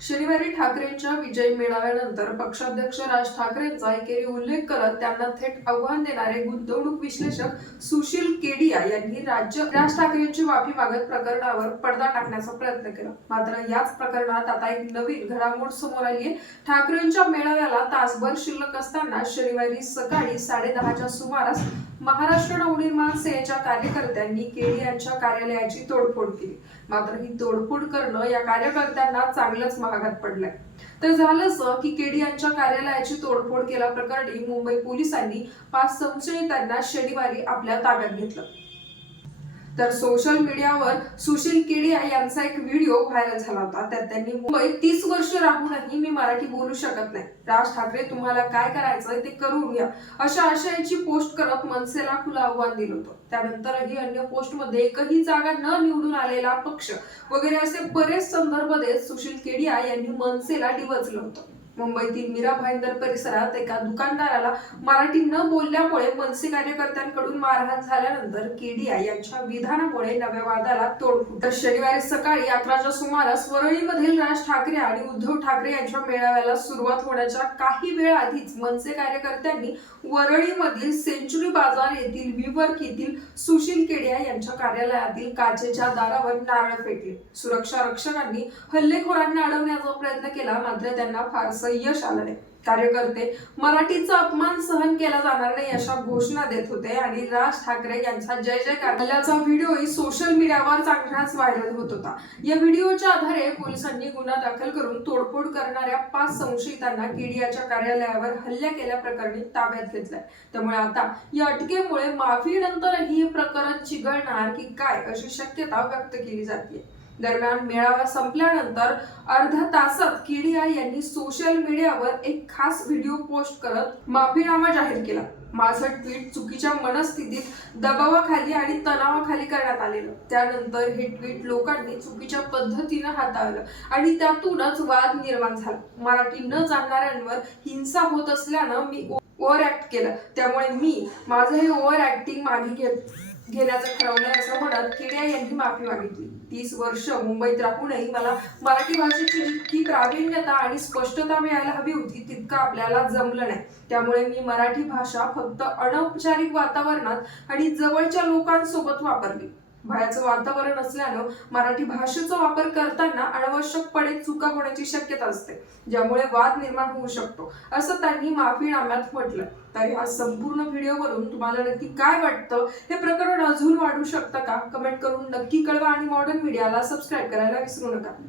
शनिवारी ठाकरेंच्या विजय मेळाव्यानंतर पक्षाध्यक्ष राज ठाकरेंचा एकेरी उल्लेख करत त्यांना थेट आव्हान देणारे गुंतवणूक विश्लेषक सुशील केडिया यांनी राज्य राज ठाकरेंची माफी मागत प्रकरणावर पडदा टाकण्याचा प्रयत्न केला. मात्र याच प्रकरणात आता एक नवीन घडामोड समोर आली आहे. ठाकरेंच्या मेळाव्याला तासभर शिल्लक असताना शनिवारी सकाळी साडेदहाच्या सुमारास महाराष्ट्र नवनिर्माण सेनेच्या कार्यकर्त्यांनी केडी यांच्या कार्यालयाची तोडफोड केली. मात्र ही तोडफोड करणं या कार्यकर्त्यांना चांगलंच महागात पडलंय. तर झालं की केडी यांच्या कार्यालयाची तोडफोड केल्याप्रकरणी मुंबई पोलिसांनी पाच संशयितांना शनिवारी आपल्या ताब्यात घेतलं. तर सोशल मीडियावर सुशील केडिया यांचा एक व्हिडिओ व्हायरल झाला होता. त्यात त्यांनी मुंबईत तीस वर्ष राहूनही मी मराठी बोलू शकत नाही. राज ठाकरे तुम्हाला काय करायचंय ते करून घ्या. अशा आशयाची पोस्ट करत मनसेला खुलं आव्हान दिलं होतं. त्यानंतरही अन्य पोस्टमध्ये एकही जागा न निवडून आलेला पक्ष वगैरे असे बरेच संदर्भ देत सुशील केडिया यांनी मनसेला डिवचलं होतं. मुंबईतील मीरा भाईंदर परिसरात एका दुकानदाराला मराठी न बोलल्यामुळे मनसे कार्यकर्त्यांकडून मारहाण झाल्यानंतर केडिया यांच्या विधानामुळे नव्या वादाला तोड तर शनिवारी सकाळी अकराच्या सुमारास वरळीमधील राज ठाकरे आणि उद्धव ठाकरे यांच्या मेळाव्याला सुरुवात होण्याच्या काही वेळ आधीच मनसे कार्यकर्त्यांनी वरळीमधील सेंचुरी बाजार येथील विवर्क येथील सुशील केडिया यांच्या कार्यालयातील काचेच्या दारावर नारळ फेटले सुरक्षा रक्षकांनी हल्लेखोरांना अडवण्याचा प्रयत्न केला मात्र त्यांना फारसं यश आलं कार्यकर्ते मराठीचा अपमान सहन केला जाणार नाही अशा घोषणा देत होते आणि राज ठाकरे यांचा जय जय हल्ल्याचा व्हिडिओही सोशल मीडियावर चांगलाच व्हायरल होत होता. या व्हिडिओच्या आधारे पोलिसांनी गुन्हा दाखल करून तोडफोड करणाऱ्या पाच संशयितांना केडीआच्या कार्यालयावर हल्ला केल्याप्रकरणी ताब्यात घेतलंय. त्यामुळे आता या अटकेमुळे माफीनंतरही हे प्रकरण चिघळणार की काय अशी शक्यता व्यक्त केली जाते दरम्यान मेळावा संपल्यानंतर अर्ध्या तासात किडिया यांनी सोशल मीडियावर एक खास व्हिडिओ पोस्ट करत माफीनामा जाहीर केला. माझं ट्विट चुकीच्या मनस्थितीत दबावाखाली आणि तणावाखाली करण्यात आलेलं. त्यानंतर हे ट्विट लोकांनी चुकीच्या पद्धतीनं हाताळलं आणि त्यातूनच वाद निर्माण झाला. मराठी न जाणणाऱ्यांवर हिंसा होत असल्यानं मी ओव्हर ऍक्ट केलं. त्यामुळे मी माझं हे ओव्हर ऍक्टिंग मागे घेत घेण्याचं ठरवलंय असं म्हणत किड्या यांनी माफी मागितली. तीस वर्ष मुंबईत राहूनही मला मराठी भाषेची जितकी प्रावीण्यता आणि स्पष्टता मिळायला हवी होती तितकं आपल्याला जमलं नाही. त्यामुळे मी मराठी भाषा फक्त अनौपचारिक वातावरणात आणि जवळच्या लोकांसोबत वापरली. भयाचं वातावरण असल्यानं मराठी भाषेचा वापर करताना अनावश्यकपणे चुका होण्याची शक्यता असते ज्यामुळे वाद निर्माण होऊ शकतो असं त्यांनी माफीनाम्यात म्हटलं. तर ह्या संपूर्ण व्हिडिओवरून तुम्हाला नक्की काय वाटतं हे प्रकरण अजून वाढू शकता का? कमेंट करून नक्की कळवा आणि मॉडर्न मीडियाला सबस्क्राईब करायला विसरू नका.